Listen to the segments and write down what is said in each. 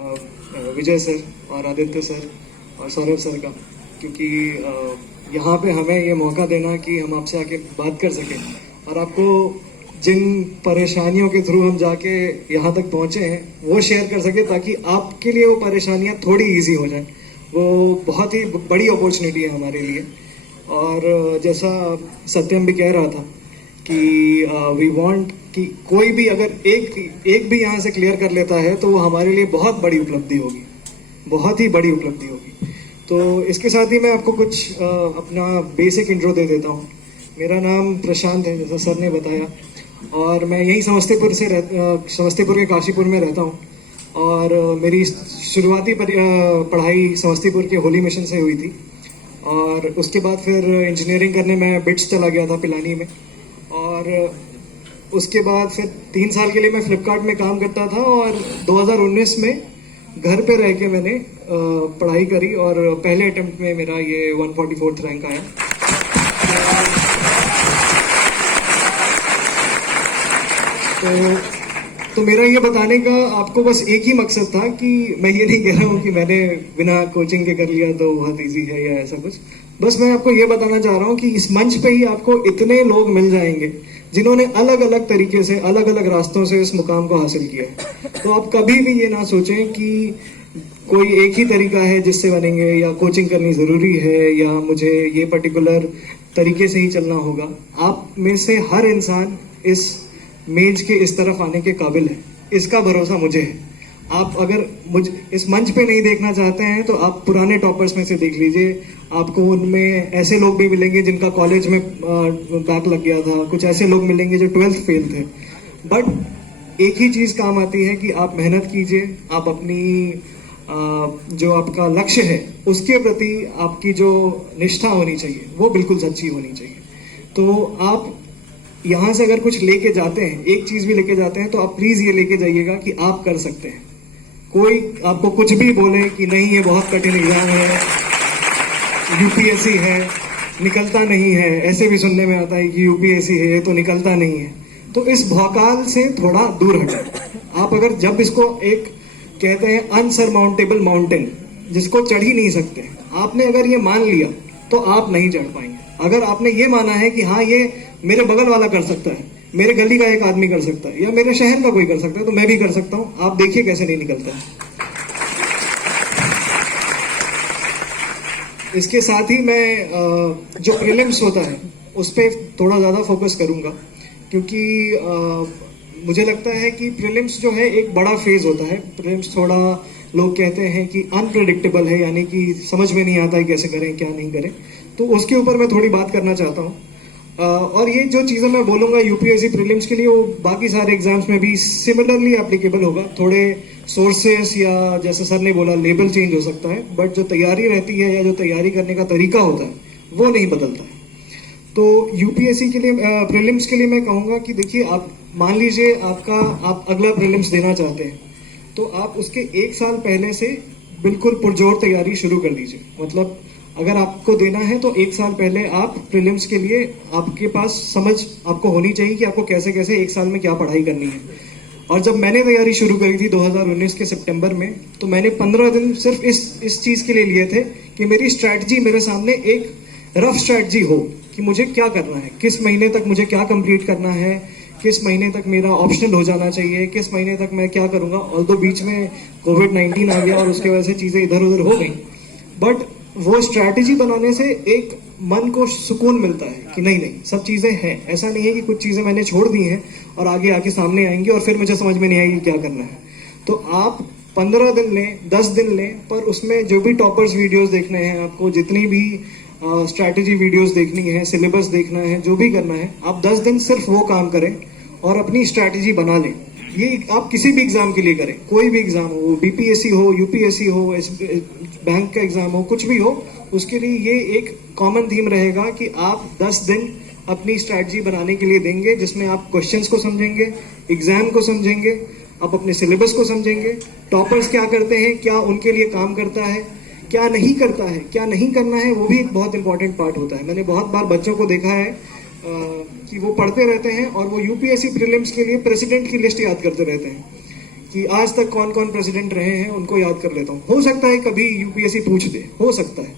विजय sir और Aditya sir और Saurabh sir का, क्योंकि यहाँ पे हमें ये मौका देना कि हम आपसे आके बात कर सकें और आपको जिन परेशानियों के थ्रू हम जाके यहाँ तक पहुँचे हैं वो शेयर कर सके, ताकि आपके लिए वो परेशानियाँ थोड़ी इजी हो जाए। वो बहुत ही बड़ी अपॉर्चुनिटी है हमारे लिए। और जैसा सत्यम भी कह रहा था कि वी वांट कि कोई भी अगर एक भी यहाँ से क्लियर कर लेता है तो वो हमारे लिए बहुत बड़ी उपलब्धि होगी, बहुत ही बड़ी उपलब्धि होगी। तो इसके साथ ही मैं आपको कुछ अपना बेसिक इंट्रो दे देता हूँ। मेरा नाम प्रशांत है, जैसा सर ने बताया, और मैं यहीं समस्तीपुर के काशीपुर में रहता हूँ। और मेरी शुरुआती पढ़ाई समस्तीपुर के होली मिशन से हुई थी, और उसके बाद फिर इंजीनियरिंग करने मैं बिट्स चला गया था पिलानी में। और उसके बाद फिर 3 साल के लिए मैं फ्लिपकार्ट में काम करता था, और 2019 में घर पे रह के मैंने पढ़ाई करी, और पहले अटेम्प्ट में मेरा ये 144th रैंक आया। तो मेरा ये बताने का आपको बस एक ही मकसद था कि मैं ये नहीं कह रहा हूँ कि मैंने बिना कोचिंग के कर लिया तो बहुत इजी है या ऐसा कुछ। बस मैं आपको ये बताना चाह रहा हूँ कि इस मंच पे ही आपको इतने लोग मिल जाएंगे जिन्होंने अलग अलग तरीके से, अलग अलग रास्तों से इस मुकाम को हासिल किया है। तो आप कभी भी ये ना सोचें कि कोई एक ही तरीका है जिससे बनेंगे, या कोचिंग करनी ज़रूरी है, या मुझे ये पर्टिकुलर तरीके से ही चलना होगा। आप में से हर इंसान इस मेज के इस तरफ आने के काबिल है, इसका भरोसा मुझे है। आप अगर मुझे इस मंच पे नहीं देखना चाहते हैं तो आप पुराने टॉपर्स में से देख लीजिए, आपको उनमें ऐसे लोग भी मिलेंगे जिनका कॉलेज में बैक लग गया था, कुछ ऐसे लोग मिलेंगे जो 12th फेल थे। बट एक ही चीज़ काम आती है कि आप मेहनत कीजिए, आप अपनी जो आपका लक्ष्य है उसके प्रति आपकी जो निष्ठा होनी चाहिए वो बिल्कुल सच्ची होनी चाहिए। तो आप यहाँ से अगर कुछ लेके जाते हैं, एक चीज भी लेके जाते हैं, तो आप प्लीज ये लेके जाइएगा कि आप कर सकते हैं। कोई आपको कुछ भी बोले कि नहीं ये बहुत कठिन एग्जाम है, यूपीएससी है, निकलता नहीं है, ऐसे भी सुनने में आता है कि यूपीएससी है ये तो निकलता नहीं है, तो इस भौकाल से थोड़ा दूर हटें। आप अगर जब इसको एक कहते हैं अनसरमाउंटेबल माउंटेन, जिसको चढ़ ही नहीं सकते, आपने अगर ये मान लिया तो आप नहीं चढ़ पाएंगे। अगर आपने ये माना है कि हाँ ये मेरे बगल वाला कर सकता है, मेरे गली का एक आदमी कर सकता है, या मेरे शहर का कोई कर सकता है, तो मैं भी कर सकता हूं, आप देखिए कैसे नहीं निकलता है। इसके साथ ही मैं जो प्रीलिम्स होता है उस पर थोड़ा ज़्यादा फोकस करूंगा, क्योंकि मुझे लगता है कि प्रीलिम्स जो है एक बड़ा फेज होता है। प्रीलिम्स थोड़ा लोग कहते हैं कि अनप्रेडिक्टेबल है, यानी कि समझ में नहीं आता है कैसे करें क्या नहीं करें, तो उसके ऊपर मैं थोड़ी बात करना चाहता हूँ। और ये जो चीज़ें मैं बोलूँगा यूपीएससी प्रीलिम्स के लिए, वो बाकी सारे एग्जाम्स में भी सिमिलरली एप्लीकेबल होगा। थोड़े सोर्सेस या जैसे सर ने बोला लेबल चेंज हो सकता है, बट जो तैयारी रहती है या जो तैयारी करने का तरीका होता है वो नहीं बदलता है। तो यूपीएससी के लिए प्रीलिम्स के लिए मैं कहूँगा कि देखिए, आप मान लीजिए आप अगला प्रीलिम्स देना चाहते हैं, तो आप उसके 1 साल पहले से बिल्कुल पुरजोर तैयारी शुरू कर दीजिए। मतलब अगर आपको देना है तो 1 साल पहले आप प्रीलिम्स के लिए आपके पास समझ आपको होनी चाहिए कि आपको कैसे कैसे 1 साल में क्या पढ़ाई करनी है। और जब मैंने तैयारी शुरू करी थी 2019 के सितंबर में, तो मैंने 15 दिन सिर्फ इस चीज़ के लिए लिए थे कि मेरी स्ट्रैटेजी, मेरे सामने एक रफ स्ट्रैटेजी हो कि मुझे क्या करना है, किस महीने तक मुझे क्या कंप्लीट करना है, किस महीने तक मेरा ऑप्शनल हो जाना चाहिए, किस महीने तक मैं क्या करूँगा। ऑल्दो बीच में कोविड-19 आ गया और उसके वजह से चीज़ें इधर उधर हो गई, बट वो स्ट्रैटेजी बनाने से एक मन को सुकून मिलता है कि नहीं सब चीज़ें हैं। ऐसा नहीं है कि कुछ चीज़ें मैंने छोड़ दी हैं और आगे आके सामने आएंगी और फिर मुझे समझ में नहीं आएगी क्या करना है। तो आप 15 दिन लें, 10 दिन लें, पर उसमें जो भी टॉपर्स वीडियोस देखने हैं आपको, जितनी भी स्ट्रैटेजी वीडियोस देखनी है, सिलेबस देखना है, जो भी करना है, आप 10 दिन सिर्फ वो काम करें और अपनी स्ट्रैटेजी बना लें। ये आप किसी भी एग्जाम के लिए करें, कोई भी एग्जाम हो, बीपीएससी हो, यूपीएससी हो, बैंक का एग्जाम हो, कुछ भी हो, उसके लिए ये एक कॉमन थीम रहेगा कि आप 10 दिन अपनी स्ट्रैटेजी बनाने के लिए देंगे, जिसमें आप क्वेश्चंस को समझेंगे, एग्जाम को समझेंगे, आप अपने सिलेबस को समझेंगे, टॉपर्स क्या करते हैं, क्या उनके लिए काम करता है, क्या नहीं करता है, क्या नहीं करना है, वो भी एक बहुत इंपॉर्टेंट पार्ट होता है। मैंने बहुत बार बच्चों को देखा है कि वो पढ़ते रहते हैं और वो यूपीएससी प्रीलिम्स के लिए प्रेसिडेंट की लिस्ट याद करते रहते हैं कि आज तक कौन कौन प्रेसिडेंट रहे हैं उनको याद कर लेता हूँ। हो सकता है कभी यूपीएससी पूछ दे, हो सकता है,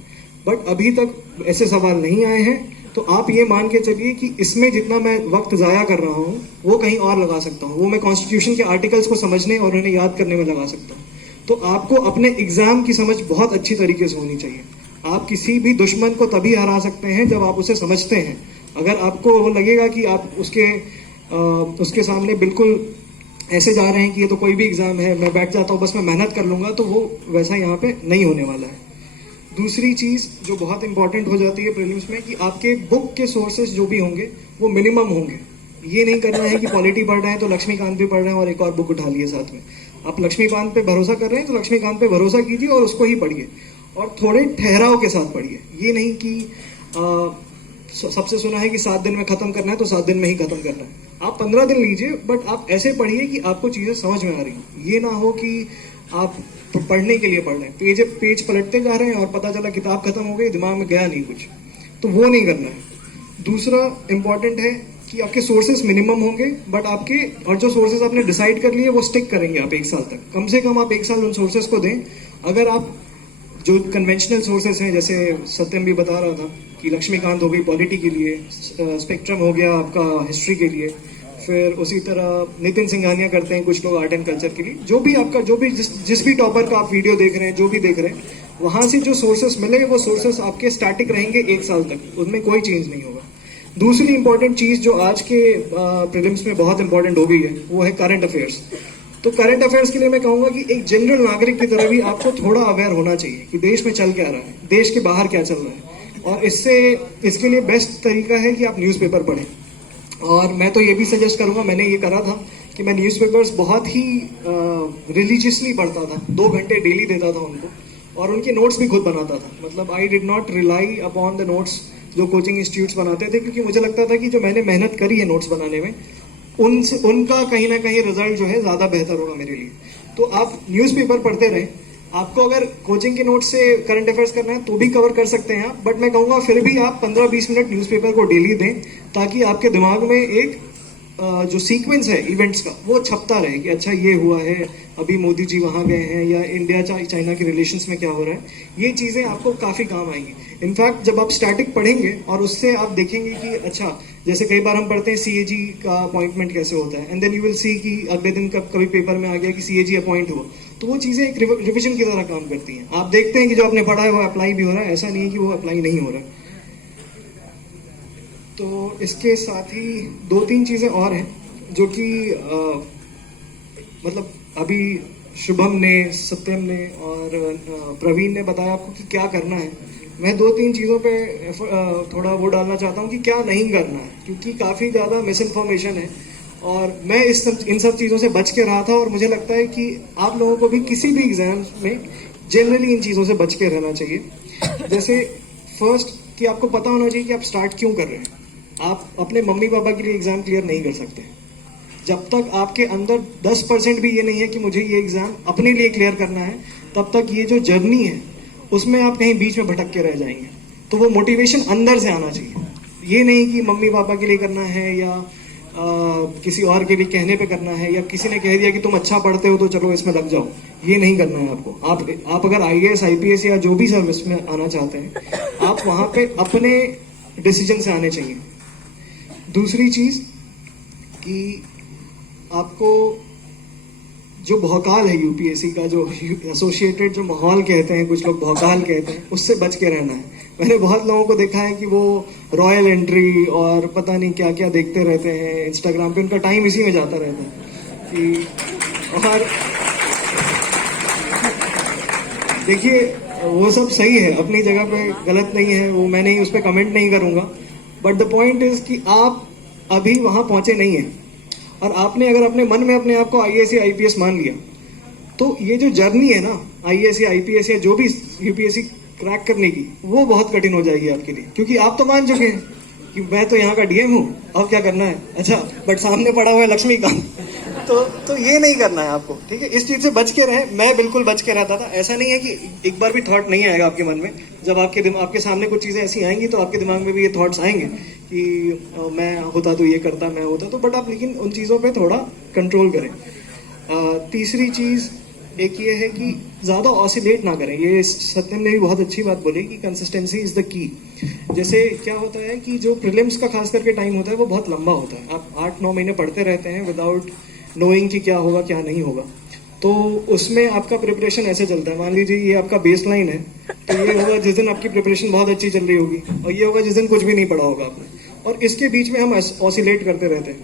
बट अभी तक ऐसे सवाल नहीं आए हैं। तो आप ये मान के चलिए कि इसमें जितना मैं वक्त ज़ाया कर रहा हूँ वो कहीं और लगा सकता हूँ, वो मैं कॉन्स्टिट्यूशन के आर्टिकल्स को समझने और उन्हें याद करने में लगा सकता हूँ। तो आपको अपने एग्जाम की समझ बहुत अच्छी तरीके से होनी चाहिए। आप किसी भी दुश्मन को तभी हरा सकते हैं जब आप उसे समझते हैं। अगर आपको वो लगेगा कि आप उसके सामने बिल्कुल ऐसे जा रहे हैं कि ये तो कोई भी एग्जाम है, मैं बैठ जाता हूँ बस मैं मेहनत कर लूंगा, तो वो वैसा यहाँ पे नहीं होने वाला है। दूसरी चीज जो बहुत इंपॉर्टेंट हो जाती है प्रीलिम्स में कि आपके बुक के सोर्सेज जो भी होंगे वो मिनिमम होंगे। ये नहीं करना है कि पॉलिटी पढ़ रहे हैं तो लक्ष्मीकांत भी पढ़ रहे हैं और एक और बुक उठा लिए साथ में। आप लक्ष्मीकांत पे भरोसा कर रहे हैं तो लक्ष्मीकांत पे भरोसा कीजिए और उसको ही पढ़िए, और थोड़े ठहराव के साथ पढ़िए। ये नहीं कि सबसे सुना है कि 7 दिन में खत्म करना है तो 7 दिन में ही खत्म करना है। आप 15 दिन लीजिए, बट आप ऐसे पढ़िए कि आपको चीजें समझ में आ रही। ये ना हो कि आप पढ़ने के लिए पढ़ रहे हैं, पेज पलटते जा रहे हैं और पता चला किताब खत्म हो गई, दिमाग में गया नहीं कुछ, तो वो नहीं करना है। दूसरा इंपॉर्टेंट है कि आपके सोर्सेस मिनिमम होंगे, बट आपके और जो सोर्सेस आपने डिसाइड कर लिए वो स्टिक करेंगे आप 1 साल तक। कम से कम आप 1 साल उन सोर्सेस को दें। अगर आप जो कन्वेंशनल सोर्सेस हैं, जैसे सत्यम भी बता रहा था कि लक्ष्मीकांत हो गई पॉलिटी के लिए, स्पेक्ट्रम हो गया आपका हिस्ट्री के लिए, फिर उसी तरह नितिन सिंघानिया करते हैं कुछ लोग आर्ट एंड कल्चर के लिए। जो भी आपका जिस भी टॉपर का आप वीडियो देख रहे हैं, जो भी देख रहे हैं, वहां से जो सोर्सेस मिले वो सोर्सेस आपके स्टैटिक रहेंगे 1 साल तक, उनमें कोई चेंज नहीं होगा। दूसरी इंपॉर्टेंट चीज जो आज के प्रीलिम्स में बहुत इंपॉर्टेंट हो गई है वो है करंट अफेयर्स। तो करंट अफेयर्स के लिए मैं कहूंगा कि एक जनरल नागरिक की तरह भी आपको थोड़ा अवेयर होना चाहिए कि देश में चल क्या रहा है, देश के बाहर क्या चल रहा है। और इसके लिए बेस्ट तरीका है कि आप न्यूज़पेपर पढ़ें। और मैं तो ये भी सजेस्ट करूंगा, मैंने ये करा था कि मैं न्यूज़पेपर्स बहुत ही रिलीजियसली पढ़ता था, 2 घंटे डेली देता था उनको, और उनके नोट्स भी खुद बनाता था। मतलब I did not rely upon the notes जो कोचिंग इंस्टीट्यूट्स बनाते थे, क्योंकि मुझे लगता था कि जो मैंने मेहनत करी है नोट्स बनाने में उनका कहीं ना कहीं रिजल्ट जो है ज्यादा बेहतर होगा मेरे लिए। तो आप न्यूज़पेपर पढ़ते रहें। आपको अगर कोचिंग के नोट से करंट अफेयर्स करना है तो भी कवर कर सकते हैं आप, बट मैं कहूंगा फिर भी आप 15-20 मिनट न्यूज़पेपर को डेली दें, ताकि आपके दिमाग में एक जो सीक्वेंस है इवेंट्स का वो छपता रहे कि अच्छा ये हुआ है, अभी मोदी जी वहां गए हैं, या इंडिया चाइना के रिलेशंस में क्या हो रहा है। ये चीजें आपको काफी काम आएंगी। इनफैक्ट जब आप स्टैटिक पढ़ेंगे और उससे आप देखेंगे कि अच्छा, जैसे कई बार हम पढ़ते हैं सीएजी का अपॉइंटमेंट कैसे होता है, and then you will see कि अगले दिन कभी पेपर में आ गया कि सीएजी अपॉइंट हुआ, तो वो चीजें एक रिविजन की तरह काम करती हैं। आप देखते हैं कि जो आपने पढ़ा है वो अप्लाई भी हो रहा है, ऐसा नहीं है कि वो अप्लाई नहीं हो रहा है। तो इसके साथ ही 2-3 चीजें और हैं जो कि मतलब अभी शुभम ने, सत्यम ने और प्रवीण ने बताया आपको कि क्या करना है। मैं 2-3 चीजों पे थोड़ा वो डालना चाहता हूँ कि क्या नहीं करना है, क्योंकि काफी ज्यादा मिस इन्फॉर्मेशन है और मैं इन सब चीजों से बच के रहा था। और मुझे लगता है कि आप लोगों को भी किसी भी एग्जाम में जनरली इन चीजों से बच के रहना चाहिए। जैसे फर्स्ट कि आपको पता होना चाहिए कि आप स्टार्ट क्यों कर रहे हैं। आप अपने मम्मी पापा के लिए एग्जाम क्लियर नहीं कर सकते जब तक आपके अंदर 10% भी ये नहीं है कि मुझे ये एग्जाम अपने लिए क्लियर करना है। तब तक ये जो जर्नी है उसमें आप कहीं बीच में भटक के रह जाएंगे। तो वो मोटिवेशन अंदर से आना चाहिए, ये नहीं कि मम्मी पापा के लिए करना है या किसी और के लिए कहने पे करना है, या किसी ने कह दिया कि तुम अच्छा पढ़ते हो तो चलो इसमें लग जाओ। ये नहीं करना है आपको। आप अगर IAS IPS या जो भी सर्विस में आना चाहते हैं, आप वहां पे अपने डिसीजन से आने चाहिए। दूसरी चीज कि आपको जो भौकाल है यूपीएससी का, जो एसोसिएटेड जो माहौल कहते हैं, कुछ लोग भौकाल कहते हैं, उससे बच के रहना है। मैंने बहुत लोगों को देखा है कि वो रॉयल एंट्री और पता नहीं क्या क्या देखते रहते हैं इंस्टाग्राम पे, उनका टाइम इसी में जाता रहता है कि और देखिए वो सब सही है, अपनी जगह पे गलत नहीं है, वो मैं नहीं उस पर कमेंट नहीं करूंगा। बट द पॉइंट इज कि आप अभी वहां पहुंचे नहीं है, और आपने अगर अपने मन में अपने आप को IAS या IPS मान लिया, तो ये जो जर्नी है ना IAS या IPS या जो भी UPSC क्रैक करने की, वो बहुत कठिन हो जाएगी आपके लिए, क्योंकि आप तो मान चुके हैं कि मैं तो यहाँ का DM हूँ, अब क्या करना है। अच्छा, बट सामने पड़ा हुआ है लक्ष्मीकांत। तो ये नहीं करना है आपको, ठीक है। इस चीज से बच के रहे। मैं बिल्कुल बच के रहता था। ऐसा नहीं है कि एक बार भी थॉट नहीं आएगा आपके मन में। जब आपके सामने कुछ चीजें ऐसी आएंगी तो आपके दिमाग में भी ये थॉट्स आएंगे कि मैं होता तो ये करता, मैं होता तो, बट आप लेकिन उन चीजों पे थोड़ा कंट्रोल करें। तीसरी चीज एक ये है कि ज्यादा ऑसिलेट ना करें। ये सत्यम ने भी बहुत अच्छी बात बोली कि कंसिस्टेंसी इज द की। जैसे क्या होता है कि जो प्रीलिम्स का खास करके टाइम होता है वो बहुत लंबा होता है। आप 8-9 महीने पढ़ते रहते हैं विदाउट नोइंग कि क्या होगा क्या नहीं होगा। तो उसमें आपका प्रिपरेशन ऐसे चलता है, मान लीजिए ये आपका बेस लाइन है, तो ये होगा जिस दिन आपकी प्रिपरेशन बहुत अच्छी चल रही होगी, और ये होगा जिस दिन कुछ भी नहीं पढ़ा होगा आपने, और इसके बीच में हम ऑसिलेट करते रहते हैं।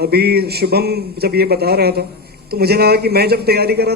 अभी शुभम जब ये बता रहा था तो मुझे लगा कि मैं जब तैयारी कर रहा था